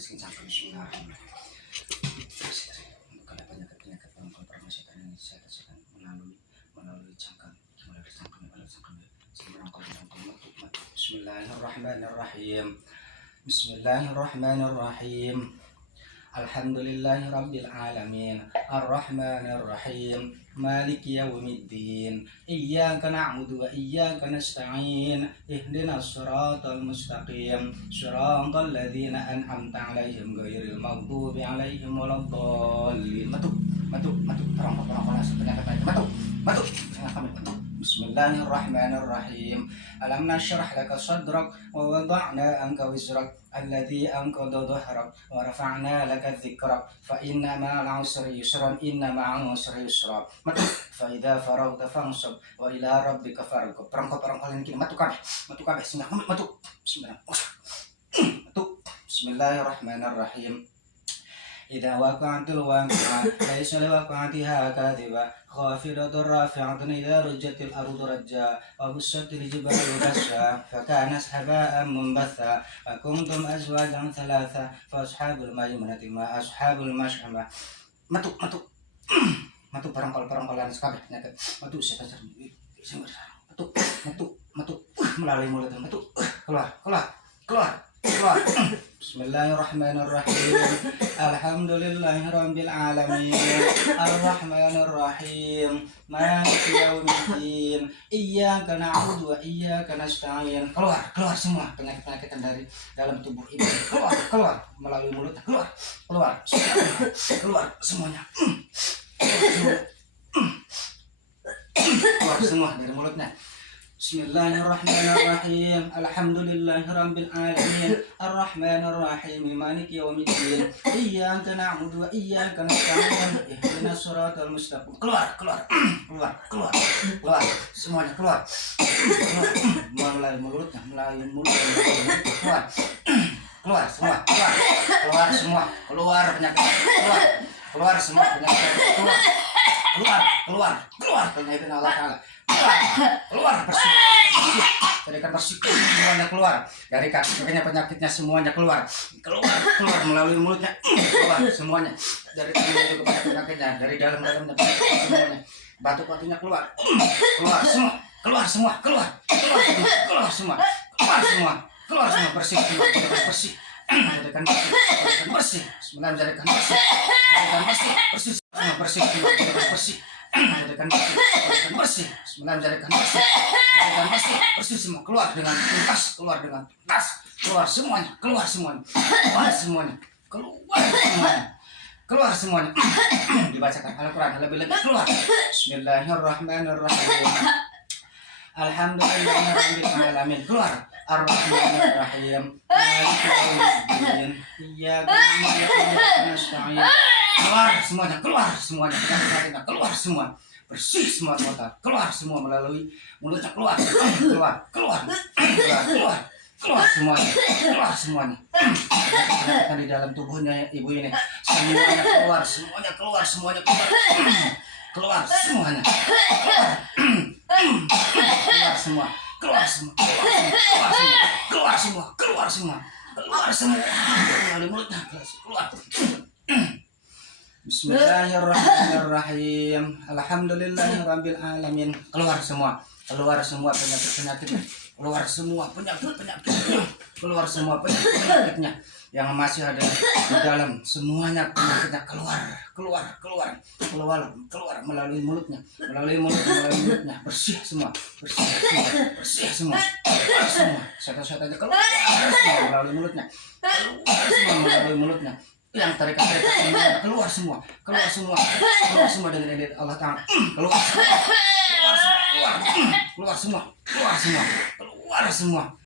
miskin cangkem. Bismillahirrahmanirrahim. Kalau penyakit-penyakit pengkol setan ini saya rasakan melalui cangkem, melalui cangkem. Bismillahirrahmanirrahim. Bismillahirrahmanirrahim. Alhamdulillahi rabbil alamin. Ar-Rahmanir-Rahim. Maliki yaumiddin. Iyyaka na'budu wa iyyaka nasta'in. Ihdinas siratal mustaqim. Shiratal ladzina an'amta 'alaihim ghairil maghdubi 'alaihim waladdallin. Matuk. Terang sebenarnya matuk. Sangat kami matuk. Bismillahirrahmanirrahim. Alam nashrah laka sadrak wa wada'na anka wizrak alladhi anqadha dhahrak wa rafa'na laka dzikrak fa inna ma'al 'usri yusran inna ma'al 'usri yusra. Matuk. Fa idza faragta fansab wa ila rabbika farghab. Perang kini matuk kabeh. Matuk. Bismillahirrahmanirrahim. Idza waqa'atil waqi'ah laysa liwaqa'atiha kadhiba khafidatur rafi'atun idza rujjatil ardu rajja wa bussatil jibalu bassa fa kanat haba'an munbatha wa kuntum azwajan thalatha fa ashabul maimanati ma ashabul mash'ama. Matuk perangkolan sekali penyakit. Matuk saya matuk melalui mulut matuk keluar. Bismillahirrahmanirrahim. Alhamdulillahirabbil alamin. Ar-Rahmanir-Rahim. Maliki yaumiddin. Iyyaka na'budu wa iyyaka nasta'in. Keluar semua penyakit-penyakit dari dalam tubuh ibu. Keluar melalui mulut. Keluar semuanya. Keluar semua dari mulutnya. Bismillahirrahmanirrahim. Alhamdulillahirabbil alamin. Ar-Rahmanir-Rahim. Maliki yaumiddin. Iyyaka na'budu wa iyyaka nasta'in. Ihdinas siratal mustaqim. Keluar. Semuanya keluar. Melalui mulutnya, keluar semua. Keluar penyakit. Keluar semua penyakit. Keluar penyakit Allah Ta'ala. Keluar bersih. Jadikan bersih semuanya keluar. Dari kakinya penyakitnya semuanya keluar melalui mulutnya. Keluar semuanya. Dari kakinya juga penyakitnya. Dari dalamnya semuanya. Batu-batunya keluar semua. Keluar semua. Bersih semua. Jadikan bersih. Sebenarnya jadikan bersih. Bersih semua. Bersih semua. Jadikan bersih. Sebenarnya jadikan bersih semua. Keluar dengan tuntas. Keluar semuanya. Dibacakan Al-Quran lebih keluar. Bismillahirrahmanirrahim. Alhamdulillahirabbil alamin. Keluar. Ar-Rahmanir-Rahim. Maliki yaumiddin. Iyyaka na'budu wa iyyaka nasta'in. Keluar semuanya. Keluar semua. Bersih semua kota. Keluar semua melalui mulutnya. Keluar semuanya. Di dalam tubuhnya ibu ini semuanya keluar. Keluar semuanya. Keluar semua. Melalui mulutnya keluar. Bismillahirrahmanirrahim. Alhamdulillahirabbil alamin. Keluar semua penyakit-penyakitnya. Keluar semua penyakitnya yang masih ada di dalam. Semuanya penyakitnya keluar melalui mulutnya. Bersih semua. Setan-setannya keluar semua melalui mulutnya. Yang tarikat semuanya keluar semua dengan izin Allah Ta'ala. Keluar semua.